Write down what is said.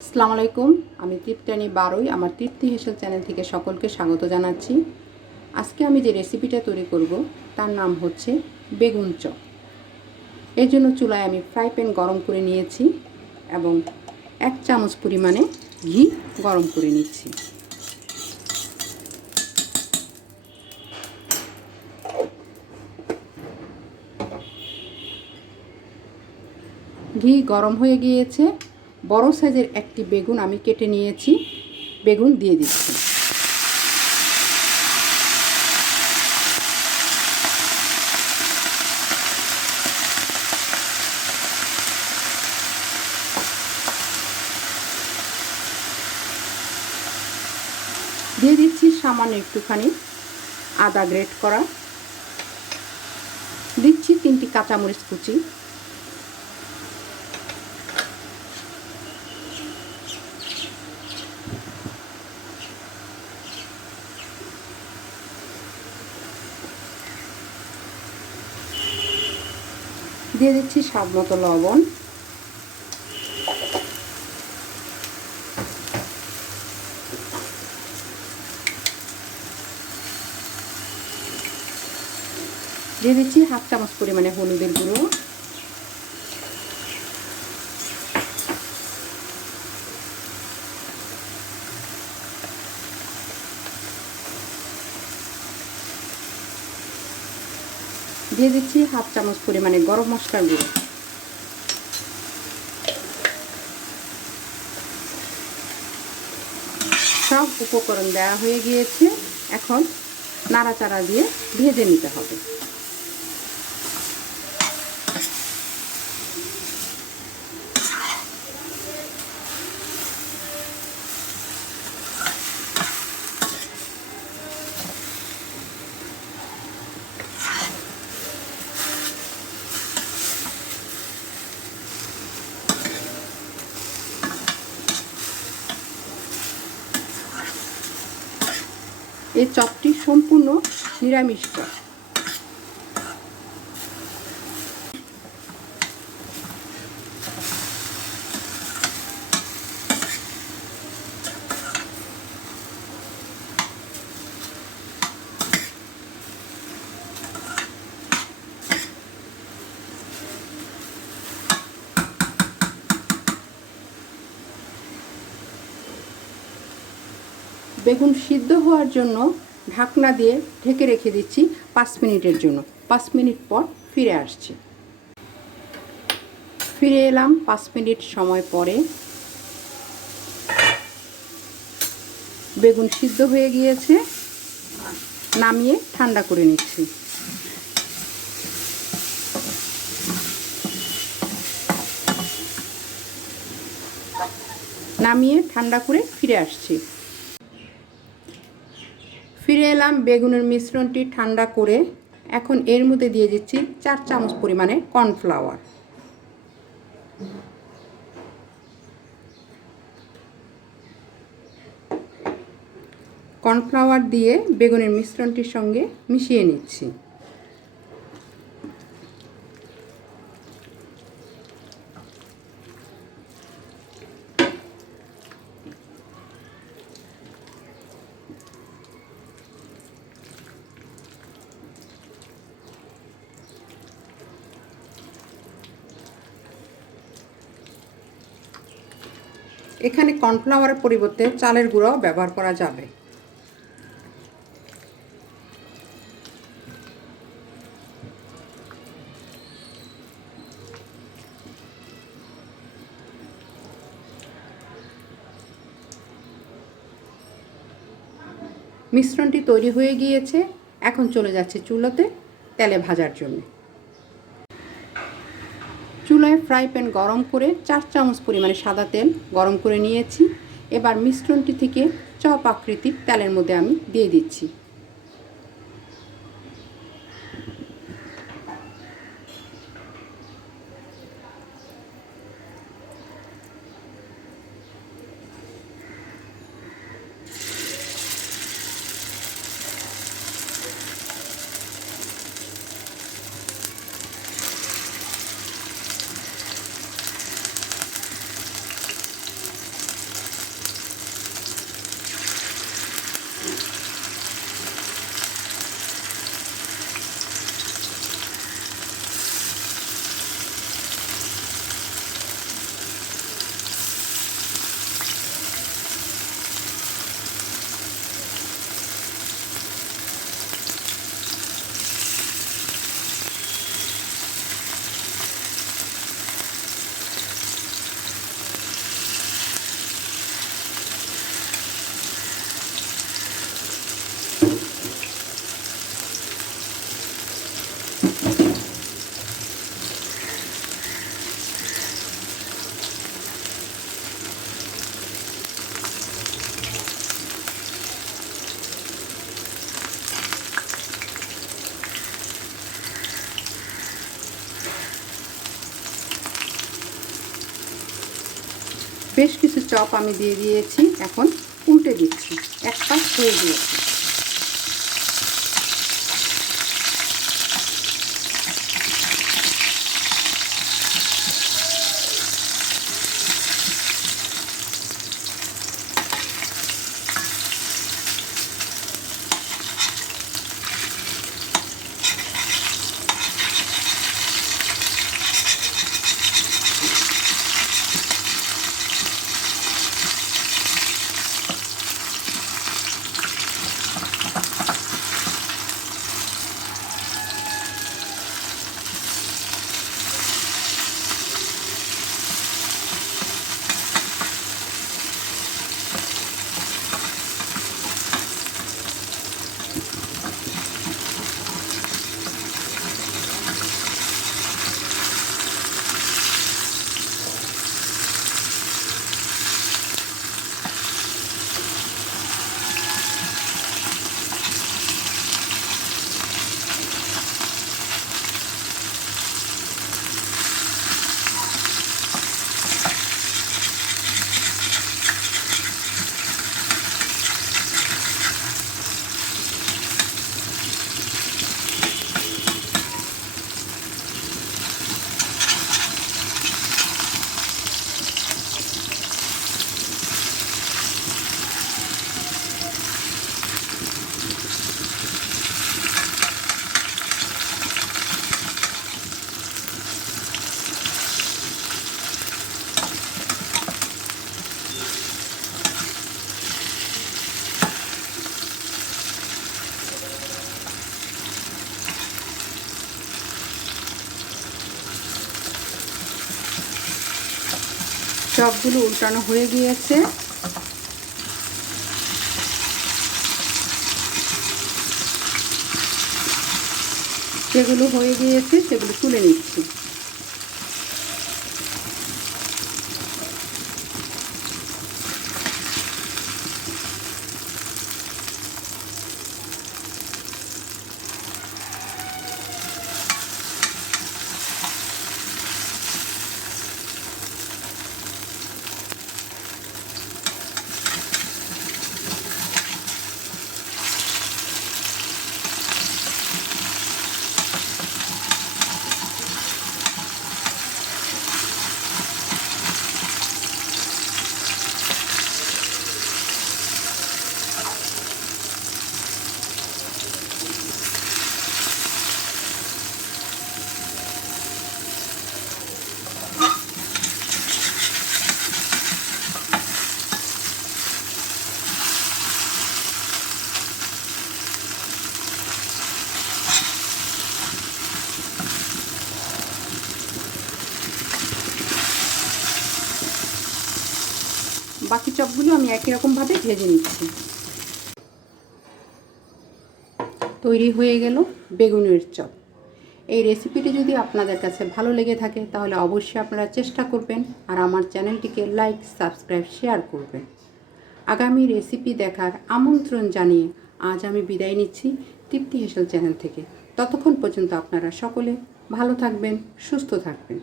আসসালামু আলাইকুম। আমি তৃপ্তানি বারোই আমার তৃপ্তি হেসেল চ্যানেল থেকে সকলকে স্বাগত জানাচ্ছি। আজকে আমি যে রেসিপিটা তৈরি করব তার নাম হচ্ছে বেগুন চপ। এর জন্য চুলায় আমি ফ্রাই প্যান গরম করে নিয়েছি এবং 1 চামচ পরিমাণে ঘি গরম করে নিচ্ছি। ঘি গরম হয়ে গিয়েছে। বড় সাইজের একটি বেগুন আমি কেটে নিয়েছি, বেগুন দিয়ে দিচ্ছি। দিয়ে দিচ্ছি সামান্য একটুখানি আদা গ্রেট করা, দিচ্ছি 3টি কাঁচামরিচ কুচি, দিয়ে দিচ্ছি স্বাদ মতো লবণ, দিয়ে দিচ্ছি 1/2 চামচ পরিমাণে হলুদের গুঁড়ো, দিয়ে দিচ্ছি 1/2 চামচ পরিমাণে গরম মশলার গুঁড়ো। সব উপকরণ দেওয়া হয়ে গিয়েছে, এখন নাড়াচাড়া দিয়ে ভেজে নিতে হবে। এই চপটি সম্পূর্ণ নিরামিষ চপ। বেগুন সিদ্ধ হওয়ার জন্য ঢাকনা দিয়ে ঢেকে রেখে দিচ্ছি 5 মিনিটের জন্য। 5 মিনিট পর ফিরে আসছি। ফিরে এলাম 5 মিনিট সময় পরে। বেগুন সিদ্ধ হয়ে গিয়েছে, নামিয়ে ঠান্ডা করে নিচ্ছি। নামিয়ে ঠান্ডা করে ফিরে আসছি। ফিরে এলাম বেগুনের মিশ্রণটি ঠান্ডা করে। এখন এর মধ্যে দিয়ে দিচ্ছি 4 চামচ পরিমাণে কর্নফ্লাওয়ার। কর্নফ্লাওয়ার দিয়ে বেগুনের মিশ্রণটির সঙ্গে মিশিয়ে নিচ্ছি। এখানে কর্নফ্লাওয়ারের পরিবর্তে চালের গুঁড়াও ব্যবহার করা যাবে। মিশ্রণটি তৈরি হয়ে গিয়েছে, এখন চলে যাচ্ছে চুলাতে তেলে ভাজার জন্য। চুলায় ফ্রাই প্যান গরম করে 4 চামচ পরিমাণে সাদা তেল গরম করে নিয়েছি। এবার মিশ্রণটি থেকে চপ আকৃতির তেলের মধ্যে আমি দিয়ে দিচ্ছি। বেশ কিছু চপ আমি দিয়ে দিয়েছি, এখন উল্টে দিচ্ছি। এক পাশ হয়ে গিয়েছে। চপগুলো উল্টানো হয়ে গিয়েছে। যেগুলো হয়ে গিয়েছে সেগুলো তুলে নিচ্ছি। বাকি চপগুলো আমি একই রকমভাবে ভেজে নিচ্ছি। তৈরি হয়ে গেল বেগুনের চপ। এই রেসিপিটি যদি আপনাদের কাছে ভালো লেগে থাকে তাহলে অবশ্যই আপনারা চেষ্টা করবেন আর আমার চ্যানেলটিকে লাইক, সাবস্ক্রাইব, শেয়ার করবেন। আগামী রেসিপি দেখার আমন্ত্রণ জানিয়ে আজ আমি বিদায় নিচ্ছি তৃপ্তি হেসেল চ্যানেল থেকে। ততক্ষণ পর্যন্ত আপনারা সকলে ভালো থাকবেন, সুস্থ থাকবেন।